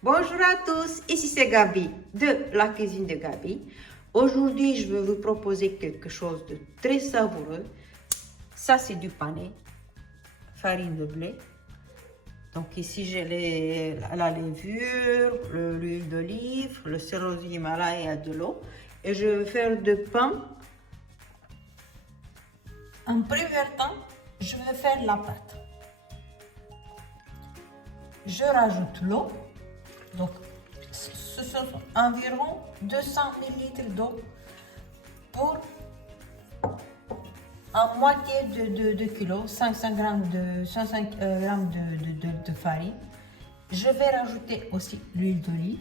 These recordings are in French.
Bonjour à tous, ici c'est Gabi de la cuisine de Gabi. Aujourd'hui, je vais vous proposer quelque chose de très savoureux. Ça, c'est du pané, farine de blé. Donc ici, j'ai la levure, l'huile d'olive, le sirop d'Himalaya et de l'eau. Et je vais faire du pain. En premier temps, je vais faire la pâte. Je rajoute l'eau. Donc, ce sont environ 200 ml d'eau pour en moitié de kilo, 500 g de farine. Je vais rajouter aussi l'huile d'olive,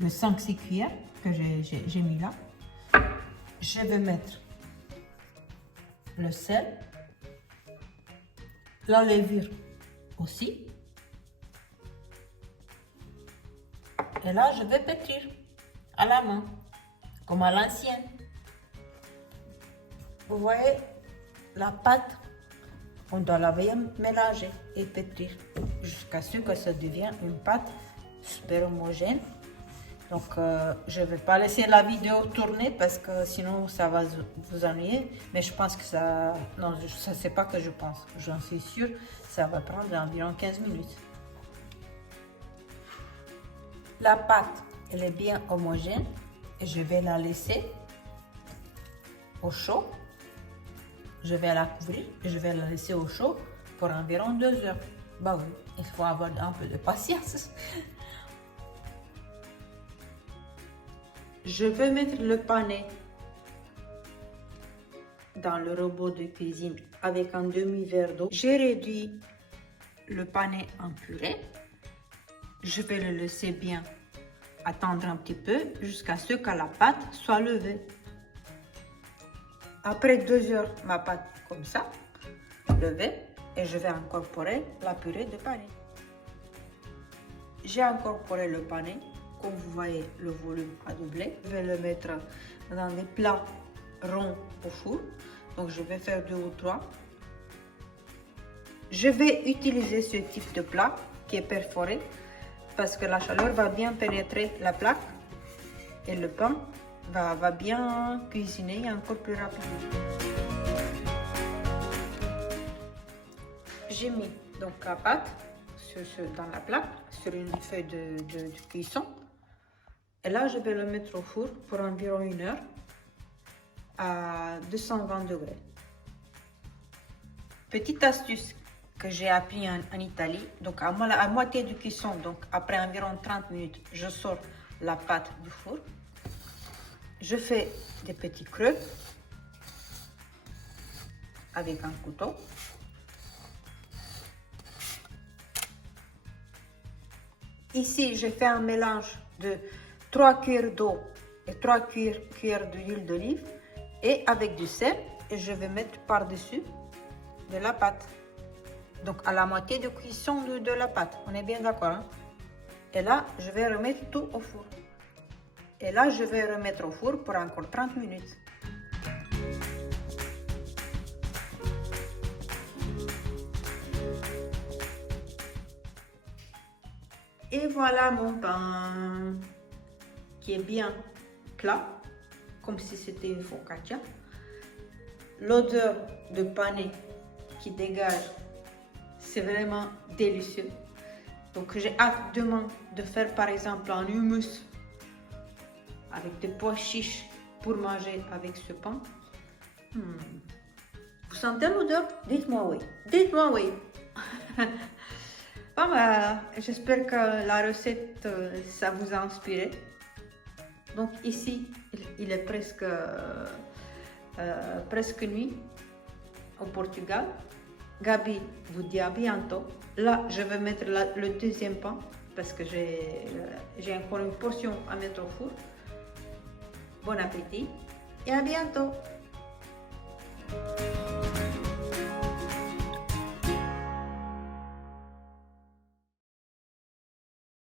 le 5-6 cuillères que j'ai mis là. Je vais mettre le sel, la levure aussi. Et là, je vais pétrir à la main, comme à l'ancienne. Vous voyez, la pâte, on doit la bien mélanger et pétrir jusqu'à ce que ça devienne une pâte super homogène. Donc, je ne vais pas laisser la vidéo tourner parce que sinon ça va vous ennuyer. Mais je pense que ça... Non, ça c'est pas que je pense. J'en suis sûre, ça va prendre environ 15 minutes. La pâte, elle est bien homogène et je vais la laisser au chaud. Je vais la couvrir et je vais la laisser au chaud pour environ 2 heures. Bah oui, il faut avoir un peu de patience. Je vais mettre le pané dans le robot de cuisine avec un demi-verre d'eau. J'ai réduit le pané en purée. Je vais le laisser bien attendre un petit peu jusqu'à ce que la pâte soit levée. Après 2 heures, ma pâte comme ça, levée, et je vais incorporer la purée de pané. J'ai incorporé le pané. Comme vous voyez, le volume a doublé. Je vais le mettre dans des plats ronds au four. Donc, je vais faire 2 ou 3. Je vais utiliser ce type de plat qui est perforé parce que la chaleur va bien pénétrer la plaque et le pain va bien cuisiner encore plus rapidement. J'ai mis donc la pâte dans la plaque sur une feuille de cuisson. Et là, je vais le mettre au four pour environ 1 heure à 220 degrés. Petite astuce que j'ai appris en Italie. Donc, à moitié de cuisson, donc après environ 30 minutes, je sors la pâte du four. Je fais des petits creux avec un couteau. Ici, je fais un mélange de 3 cuillères d'eau et 3 cuillères d'huile d'olive et avec du sel, et je vais mettre par-dessus de la pâte. Donc à la moitié de cuisson de la pâte, on est bien d'accord, hein? Et là, je vais remettre tout au four. Et là, je vais remettre au four pour encore 30 minutes. Et voilà mon pain qui est bien plat, comme si c'était une focaccia. L'odeur de pané qui dégage, c'est vraiment délicieux. Donc j'ai hâte demain de faire par exemple un hummus avec des pois chiches pour manger avec ce pain. Vous sentez l'odeur? Dites-moi oui. Dites-moi oui. Bon, j'espère que la recette, ça vous a inspiré. Donc ici, il est presque nuit au Portugal. Gabi vous dit à bientôt. Là, je vais mettre le deuxième pain parce que j'ai encore une portion à mettre au four. Bon appétit et à bientôt.